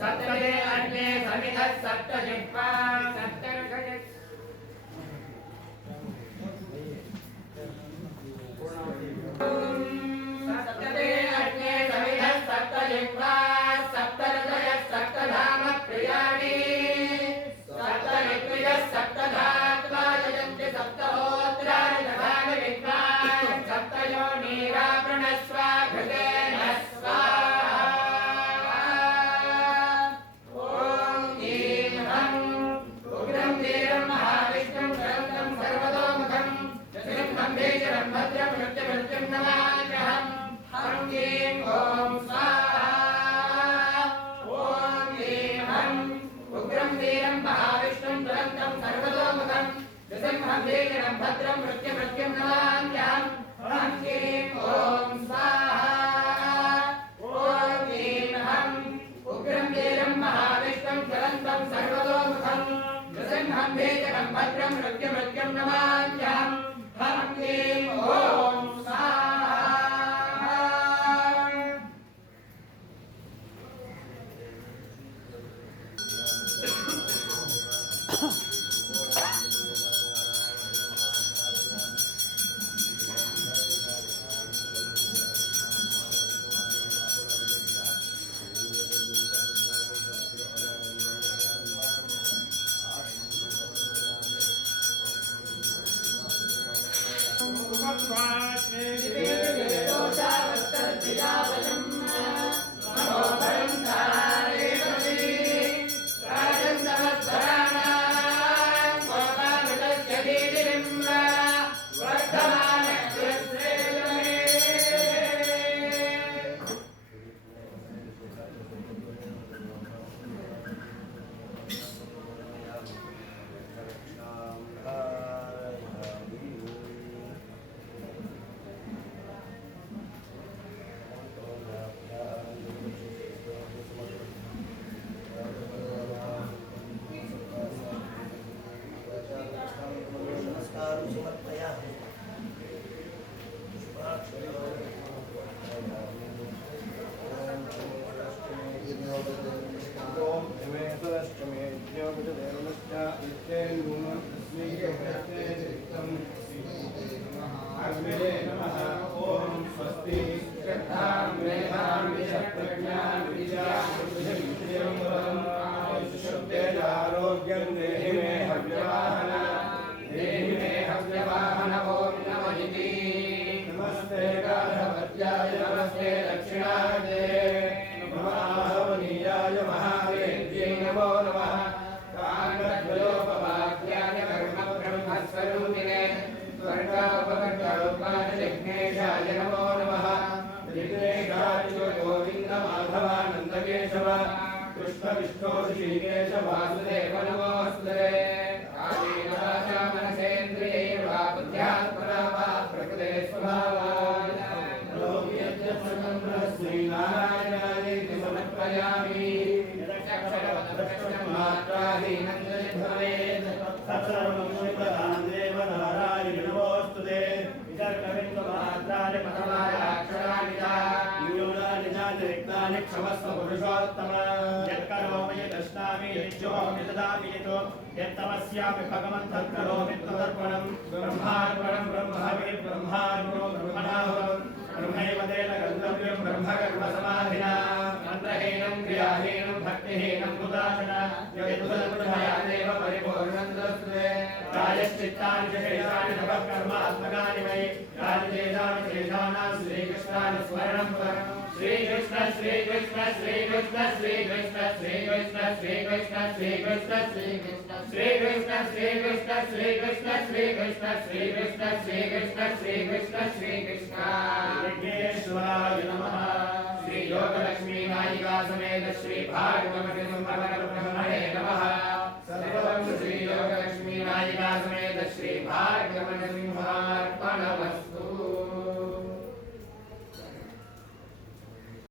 सप्तदे अग्ने समिधः सप्तजिह्वा सप्तर्षय सप्तदे अग्ने समिधः सप्तजिह्वा सप्तर्षय सप्तधाम प्रियाणि सप्तऋत्विजः सप्तधात्वा यजन्ति सप्तहोत्राणि दधामि विद्वान् सप्तयोनिरावृणस्वा घृतेन स्वाहा ॐ ह्रीं हं उग्रं वीरं महाविष्णुं शरन्तं सर्वतोमुखं सिंहं भीषणं भद्रं मृत्युमृत्युं नमाम्यहं हं ह्रीं ॐ स्वाहा ॐ ह्रीं हं उग्रं वीरं महाविष्णुं ज्वलन्तं सर्वतोमुखं सिंहं भीषणं भद्रं मृत्युमृत्युं नमाम्यहं हं ह्रीं ॐ स्वाहा ॐ ह्रीं हं उग्रं वीरं महाविष्णुं ज्वलन्तं सर्वतोमुखं सिंहं भीषणं भद्रं मृत्युमृत्युं नमाम्यहं हं ह्रीं ॐ स्वाहा नमस्ते दक्षिणाग्ने नमः महावेद्यै नमो नमः काण्डद्वयोपवाक्याय कर्म ब्रह्मस्वरूपिणे स्वर्गोपकर्तारूपाय नमो नमः विघ्नेशाय गोविन्द माधव नन्दकेशव कृष्ण विष्णु ऋषिकेश वासुदेव नमोऽस्तुते आदिनाशा मनसेन्द्रियैर्वा बुद्ध्यात्मना वा प्रकृते स्वभावात् श्रीनारायणाय समर्पयामि मात्राहीनं भवेत् तत्सर्वं देव नारायण नमोऽस्तुते वितर्कविन्दुमात्राणि प्रथमाक्षराणि न्यूनानि चातिरिक्तानि क्षमस्व पुरुषोत्तम यत्करोमि यदश्नामि यज्जोमि ददामि यतो यत्तमस्यापि भगवन् तत्करोमि तदर्पणं ब्रह्मार्पणं ब्रह्महविः ब्रह्मार्पणो ब्रह्मणाहुतं ब्रह्मैव तेन गन्तव्यं ब्रह्मकर्मसमाधिना मन्त्रहीनं क्रियाहीनं भक्तिहीनं कुदाचन यदुदल्पया देव परिपूर्णं दस्ते कायश्चित्तानि च शेषाणि तपः कर्मात्मकानि मयि राजतेषानि शेषाणां श्रीकृष्णानि स्मरणं परम् श्रीकृष्ण श्रीकृष्ण श्रीकृष्ण श्रीकृष्ण श्रीकृष्ण श्रीकृष्ण श्रीकृष्ण श्रीकृष्ण श्रीकृष्ण श्रीकृष्ण श्रीकृष्ण श्रीकृष्ण श्रीकृष्ण श्रीकृष्ण श्रीकृष्ण श्रीकृष्ण विघ्नेश्वराय नमः श्री योगलक्ष्मी नायिका समेत श्री भागवत ब्रह्मणे